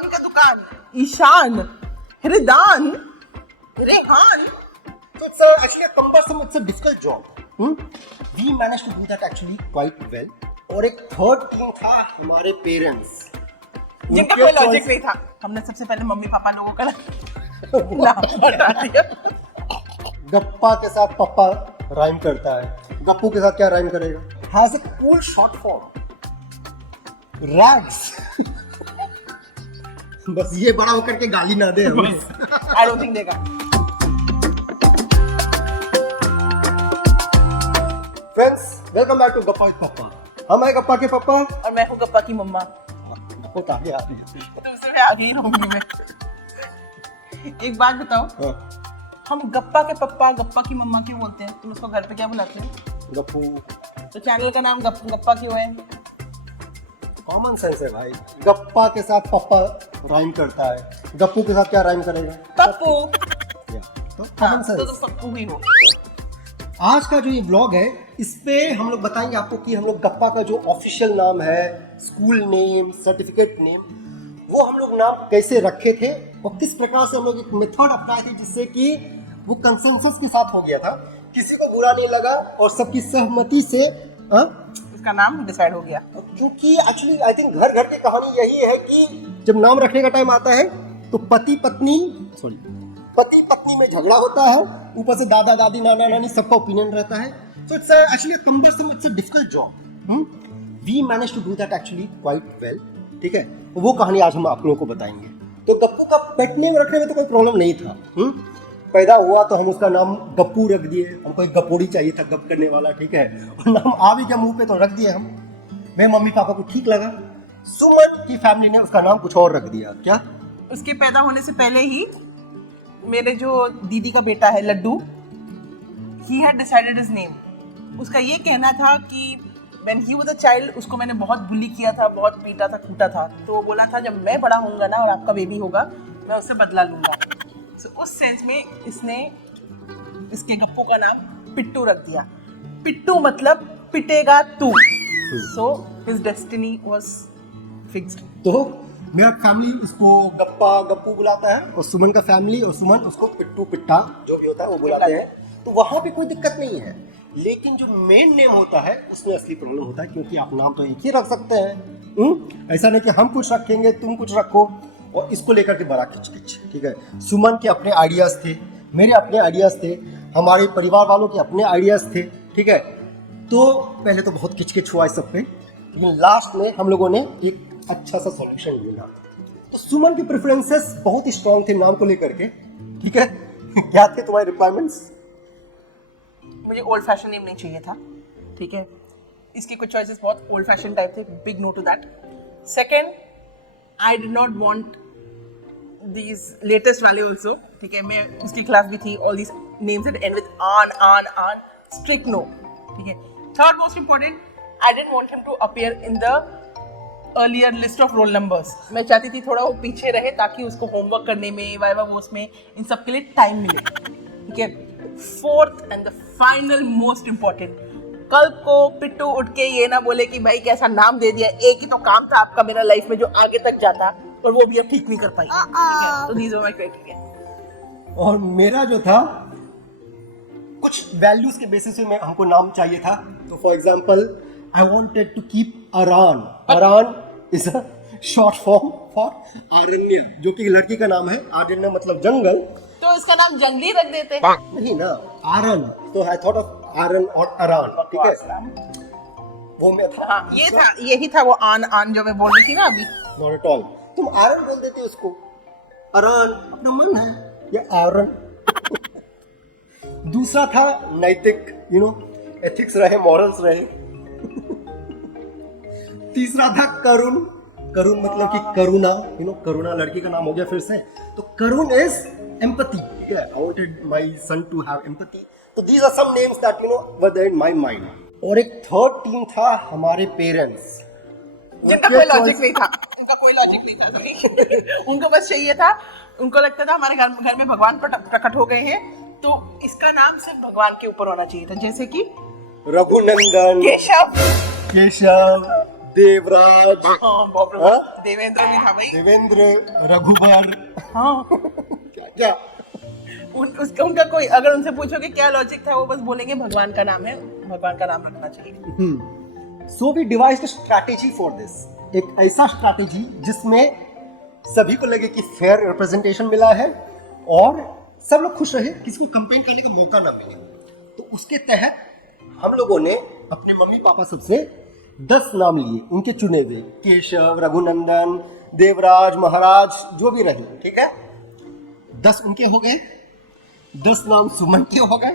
पानी का दुकान, Ishan, हृदान, Rehan. So it's actually a cumbersome, it's a difficult job. We managed to do that actually quite well. और एक third team था हमारे पेरेंट्स, जिनका कोई लॉजिक नहीं था. हमने सबसे पहले मम्मी पापा लोगों का नाम हटा दिया. गप्पा के साथ पप्पा राइम करता है, गप्पू के साथ क्या राइम करेगा? Has a cool short form, rags. बस ये बड़ा होकर के गाली ना दे हमें. आई डोंट थिंक देगा. फ्रेंड्स, वेलकम बैक टू गप्पा के पप्पा. हम है गप्पा के पप्पा और मैं हूँ गप्पा की मम्मा. बहुत आगे आ गए. तुमसे मैं आगे ही रहूंगी मैं. एक बात बताओ, हम गप्पा के पप्पा गप्पा की मम्मा क्यों बोलते हैं? तुम उसको घर पे क्या बुलाते हो? गप्पू. तो चैनल का नाम गप्पा क्यों है? कॉमन सेंस है भाई. गप्पा के साथ पप्पा राइम करता है, गप्पू के साथ क्या राइम करेगा? पप्पू. तो कॉमन तो सेंस. तुम पप्पू ही हो. आज का जो ये ब्लॉग है, इस पे हम लोग बताएंगे आपको कि हम लोग गप्पा का जो ऑफिशियल नाम है, स्कूल नेम, सर्टिफिकेट नेम, वो हम लोग नाम कैसे रखे थे और किस प्रकार से हम लोग एक मेथड अपनाए थे जिससे कि वो कंसेंसस के साथ हो गया था, किसी को बुरा नहीं लगा और सबकी सहमति से इसका नाम डिसाइड हो गया. क्योंकि एक्चुअली आई थिंक घर घर की कहानी यही है कि जब नाम रखने का टाइम आता है तो पति पत्नी में झगड़ा होता है, ऊपर से दादा दादी नाना नानी सबका ओपिनियन रहता है. So it's actually cumbersome, it's a difficult job. We manage to do that actually quite well. ठीक है, वो कहानी आज हम आप लोगों को बताएंगे. तो गप्पू का पेट नेम रखने में तो कोई प्रॉब्लम नहीं था. पैदा हुआ तो हम उसका नाम गप्पू रख दिए. हमको एक गपोड़ी चाहिए था, गप करने वाला. ठीक है, और नाम आ भी क्या मुंह पे तो रख दिए हम. मेरे मम्मी पापा को ठीक लगा. सुमन की फैमिली ने उसका नाम कुछ और रख दिया. क्या? उसके पैदा होने से पहले ही मेरे जो दीदी का बेटा है Laddu, he had decided his name. उसका ये कहना था कि when he was a child उसको मैंने बहुत बुली किया था, बहुत पीटा था, कूटा था. तो वो बोला था जब मैं बड़ा होऊंगा ना और आपका बेबी होगा, मैं उससे बदला लूंगा. So, उस सेंस में इसने इसके गप्पू का नाम पिट्टू रख दिया. पिट्टू मतलब पिटेगा तू. So his destiny was fixed. तो मेरा फैमिली उसको गप्पा गप्पू बुलाता है और सुमन का फैमिली और सुमन उसको पिट्टू पिट्टा जो भी होता है वो बुलाते हैं. तो वहाँ पे कोई दिक्कत नहीं है, लेकिन जो मेन नेम होता है उसमें असली प्रॉब्लम होता है, क्योंकि आप नाम तो एक ही रख सकते हैं. ऐसा नहीं कि हम कुछ रखेंगे तुम कुछ रखो, और इसको लेकर के बड़ा खिचखिच. ठीक है, सुमन के अपने आइडियाज थे, मेरे अपने आइडियाज थे, हमारे परिवार वालों के अपने आइडियाज थे. ठीक है, तो पहले तो बहुत खिचखिच हुआ इस सब पे, लेकिन लास्ट में हम लोगों ने एक अच्छा सा सॉल्यूशन ढूंढा. तो सुमन की प्रेफरेंसेस बहुत ही स्ट्रांग थे नाम को लेकर के. ठीक है, क्या थे तुम्हारे रिक्वायरमेंट्स? मुझे ओल्ड फैशन नेम नहीं चाहिए था. ठीक है, इसकी कुछ चॉइसेस बहुत ओल्ड फैशन टाइप थे. Big no to that. Second, I did not want these latest वाले आल्सो. ठीक है, मैं उसकी क्लास भी थी. All these names that end with an strict no. ठीक है. Third most important, I didn't want him to appear in the earlier list of roll numbers. मैं चाहती थी थोड़ा वो पीछे रहे ताकि उसको होमवर्क करने में, वाइवा वोस में, इन सब के लिए टाइम मिले. ठीक है. Fourth and the final most important, कल को पिट्टू उठ के ये ना बोले कि भाई कैसा नाम दे दिया, एक ही तो काम था आपका मेरा लाइफ में जो आगे तक जाता और वो भी अब ठीक नहीं कर पाई. तो दीज आर माय क्राइटेरिया. और मेरा जो था कुछ वैल्यूज के बेसिस पे हमको नाम चाहिए था. तो for example I wanted to keep Aran. Aran is a short form for Aranya, जो कि लड़की का नाम है. आरण्य मतलब जंगल. तो इसका नाम जंगली रख देते. नहीं ना, आरन. तो आई थॉट ऑफ आरन और अरान. ठीक है, वो मैं था. हाँ, ये था, यही था वो आन जो मैं बोल रही थी ना अभी. Not at all. तुम आरन बोल देते उसको. अरान अपना मन है, ये आरन. दूसरा था नैतिक, एथिक्स रहे, मॉरल्स रहे. तीसरा था करुण. करुण मतलब कि करुणा. करुणा लड़की का नाम हो गया फिर से. तो करुण इज एम्पैथी. ठीक है, I wanted my son to have empathy. तो these are some names that were there in my mind. और एक थर्ड टीम था हमारे पेरेंट्स, जिनका कोई लॉजिक नहीं था. उनका कोई लॉजिक नहीं था. उनको बस चाहिए था, उनको लगता था हमारे घर में भगवान प्रकट हो गए हैं, तो इसका नाम सिर्फ भगवान के ऊपर होना चाहिए था. जैसे कि रघुनंदन, केशव, देवराज, हाँ? देवेंद्र भी था भाई। देवेंद्र, रघुबर, हाँ क्या क्या। उसका उनका कोई अगर उनसे पूछोगे क्या लॉजिक था, वो बस बोलेंगे भगवान का नाम है, भगवान का नाम रखना चाहिए। So we devised strategy for this, एक ऐसा स्ट्रैटेजी जिसमें सभी को लगे कि फेयर रिप्रेजेंटेशन मिला है और सब लोग खुश रहे, किसी को कंपेन करने का मौका ना मिले। तो उसके तहत हम लोगों ने अपने मम्मी पापा सबसे 10 नाम लिए, उनके चुने हुए, केशव, रघुनंदन, देवराज, महाराज, जो भी रहे, ठीक है। 10 उनके हो गए, 10 नाम सुमन के हो गए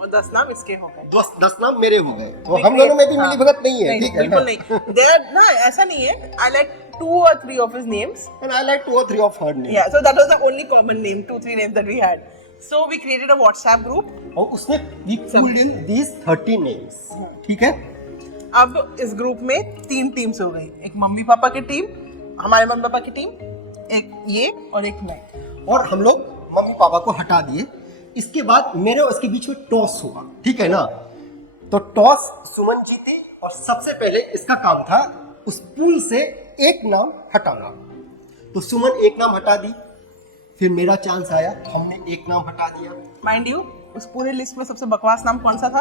और 10 नाम इसके हो गए, 10 नाम मेरे हो गए। तो हम दोनों में भी मिली भगत नहीं है, ठीक है बिल्कुल नहीं। There ना ऐसा नहीं है। I like 2 or 3 of his names. and I like 2 or 3 of her names. Yeah, so that was the only common name, 2-3 names that we had. So we created a WhatsApp group. और उसमें we pulled in these 30 names, ठीक है। अब इस group में 3 teams हो गई, एक मम्मी पापा की टीम, हमारे मम्मी पापा की टीम, एक ये और एक मैं। और हम लोग मम्मी पापा को हटा दिए। इसके बाद मेरे और इसके बीच में टॉस हुआ, ठीक है ना। तो टॉस सुमन जीती और सबसे पहले इसका काम था उस पूल से एक नाम हटाना। तो सुमन एक नाम हटा दी, फिर मेरा चांस आया, हमने एक नाम हटा दिया। माइंड यू, उस पूरे लिस्ट में सबसे बकवास नाम कौन सा था?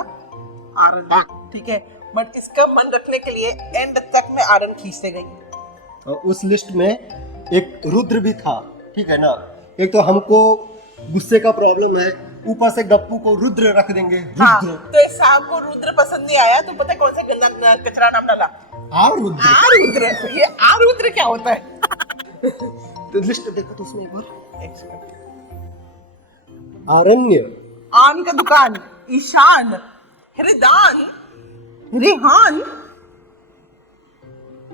आरन, ठीक है। बट इसका मन रखने के लिए एंड तक मैं आरन खींचते गई। और उस लिस्ट में एक रुद्र भी था, ठीक है ना। एक तो हमको गुस्से का प्रॉब्लम है, ऊपर से गप्पू को रुद्र रख देंगे, हाँ, रुद्र। तो इस साहब को रुद्र पसंद नहीं आया, तो पता है कौन सा गंदा कचरा नाम डाला? रुद्र। रुद्र। ये रुद्र क्या होता है? तो लिस्ट देखो तो उसमें एक बार, आरण्य, आन का दुकान, ईशान, हृदान, रेहान,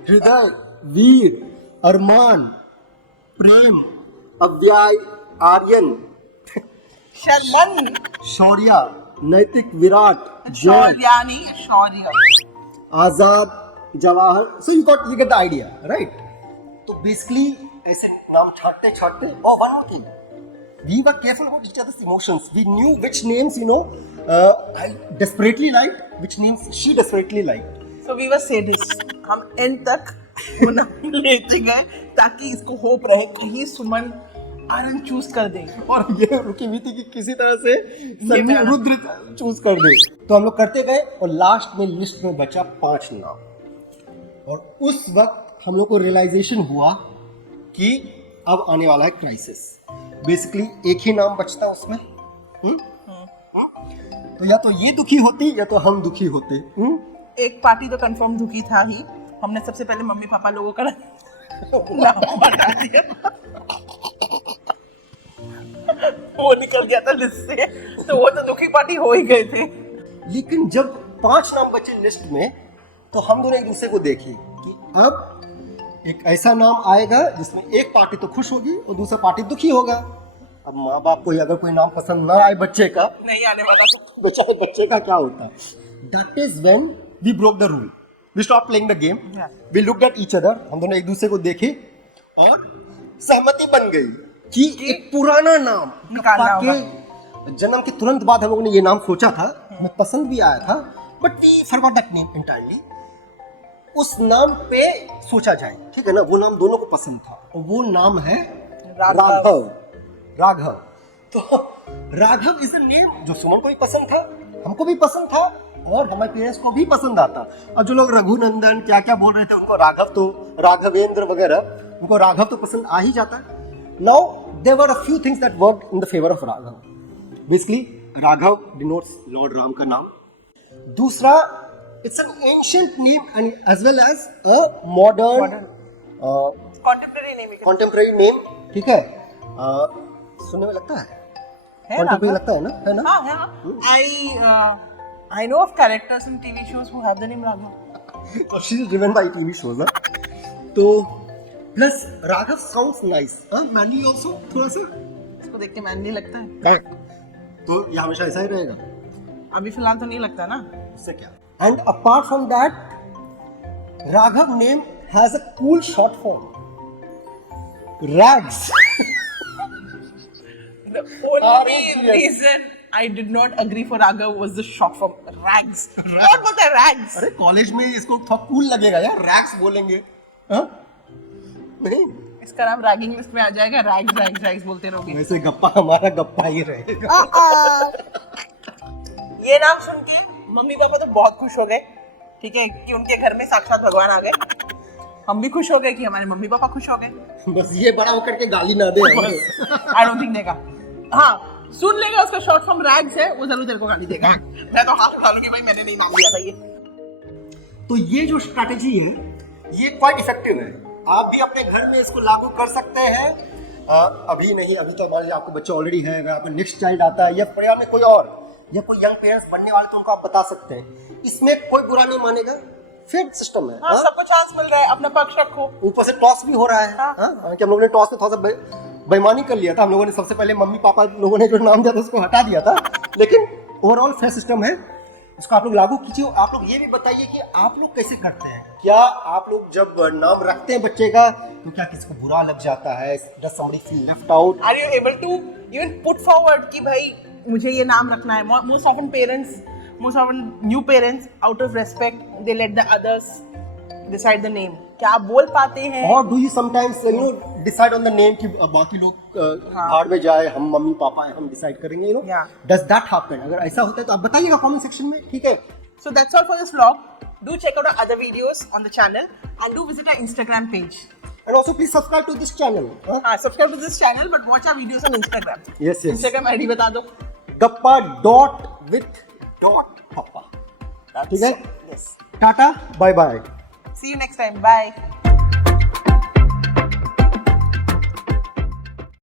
हृदय, वीर, अरमान, प्रेम, अव्याय, Aryan, Sharman, Shaurya, Naitik, Virat, Shauryani, Shaurya, Azad, Jawahar. So you get the idea, right. तो बेसिकली ऐसे नाम छाटते छाटते, और one more thing, we were careful about each other's emotions. We knew which names, I desperately liked, which names she desperately liked. So we were sadists. हम and तक वो नाम लेते गए ताकि इसको होप रहे कहीं सुमन आनंद चूज कर दे। और ये रुकी हुई थी कि किसी तरह से सन्नी रुद्र चूज कर दे। तो हम लोग करते गए और लास्ट में लिस्ट में बचा 5 नाम। और उस वक्त हम लोग को रियलाइजेशन हुआ कि अब आने वाला है क्राइसिस। बेसिकली एक ही नाम बचता उसमें। तो या तो ये दुखी होती या तो हम दुखी होते। एक पार्टी तो कंफर्म दुखी था ही। हमने सबसे पहले मम्मी पापा लोगों का नाम हटा दिया। वो निकल गया था लिस्ट से, तो वो तो दुखी पार्टी हो ही गए थे। लेकिन जब 5 नाम बचे लिस्ट में, तो हम दोनों एक दूसरे को देखे कि अब एक ऐसा नाम आएगा जिसमें एक पार्टी तो खुश होगी और दूसरा पार्टी दुखी होगा। अब माँ बाप को अगर कोई नाम पसंद ना आए बच्चे का, नहीं आने वाला तो बेचारे बच्चे का क्या होता। That is when we broke the rule, we stop playing the game, we looked at each other. हम दोनों एक दूसरे को देखे और सहमति बन गई कि एक पुराना नाम निकालना होगा। के जन्म के तुरंत बाद हम लोगों ने ये नाम सोचा था, हमें पसंद भी आया था, but we forgot that name entirely. उस नाम पे सोचा जाए, ठीक है ना। वो नाम दोनों को पसंद था और वो नाम है राघव। राघव। तो राघव इज अ नेम जो सुमन को भी पसंद था, हमको भी पसंद था और हमारे पेरेंट्स को भी पसंद आता। और जो लोग रघुनंदन क्या क्या बोल रहे थे, उनको राघव तो राघवेंद्र वगैरह, उनको राघव तो पसंद आ ही जाता। Now there were a few things that worked in the favor of Raghav. Basically, Raghav denotes Lord Ram का नाम। दूसरा, it's an ancient name and as well as a modern contemporary name, ठीक है। सुनने में लगता है contemporary लगता है ना? हाँ। I know of characters in TV shows who have the name Raghav. So she is driven by TV shows, ना? तो plus Raghav sounds nice, mainly also थोड़ा सा। इसको देख के मैनली लगता है, तो ये हमेशा ऐसा ही रहेगा। अभी फिलहाल तो नहीं लगता ना। उससे क्या। And apart from that, Raghav name has a cool short form, rags. The only reason I did not agree for Raghav was the short form rags. What बोलते हैं rags? अरे कॉलेज में इसको थोड़ा कूल लगेगा यार, रैग्स बोलेंगे, हाँ? नहीं, इसका नाम रैगिंग लिस्ट में आ जाएगा, rags rags rags बोलते रहोगे। वैसे गप्पा हमारा गप्पा ही रहेगा। ये नाम सुन के मम्मी पापा तो बहुत खुश हो गए, ठीक है, कि उनके घर में साक्षात भगवान आ गए। हम भी खुश हो गए कि हमारे मम्मी पापा खुश हो गए। बस ये बड़ा होकर के गाली ना दे हमें। आई डोंट थिंक देगा। हाँ, सुन लेगा उसका शॉर्ट फॉर्म रैग्स है, वो जरूर तेरे को गाली देगा। मैं तो हाथ उठा लूंगी भाई, मैंने नहीं नाम लिया था ये। तो ये जो स्ट्रैटेजी है ये क्वाइट इफेक्टिव है, आप भी अपने घर में इसको लागू कर सकते हैं। अभी नहीं, अभी तो हमारे आपको बच्चा ऑलरेडी है, अगर आपका नेक्स्ट चाइल्ड आता है या परिवार में कोई और या कोई यंग पेरेंट्स बनने वाले तो उनको आप बता सकते हैं। इसमें कोई बुरा नहीं मानेगा, फेयर सिस्टम है। हाँ, सबको चांस मिल रहा है, अपना पक्ष रखो। ऊपर से टॉस भी हो रहा है। हाँ। हाँ, कि हम लोगों ने टॉस में थोड़ा सा बेईमानी कर लिया था, हम लोगों ने सबसे पहले मम्मी पापा लोगों ने जो नाम दिया था उसको हटा दिया था, लेकिन ओवरऑल फेयर सिस्टम है, इसको आप लोग लागू कीजिए। आप लोग ये भी बताइए कि आप लोग कैसे करते हैं, क्या आप लोग जब नाम रखते हैं बच्चे का तो क्या किसी को बुरा लग जाता है, does somebody feel left out? Are you able to even put forward कि भाई मुझे ये नाम रखना है? Most often new parents out of respect they let the others decide the name. क्या आप बोल पाते हैं? और do you sometimes decide on the name कि बाकी लोग भाड़ में जाए, हम मम्मी पापा हैं, हम डिसाइड करेंगे, Yeah. Does that happen? अगर ऐसा होता है तो आप बताइएगा कमेंट सेक्शन में, ठीक है? So that's all for this vlog. Do check out our other videos on the channel and do visit our Instagram page. And also please subscribe to this channel. हाँ, subscribe to this channel but watch our videos on Instagram. Yes. Instagram ID बता दो। gappa.with.papa. ठीक है? Yes. Tata, bye bye. See you next time. Bye.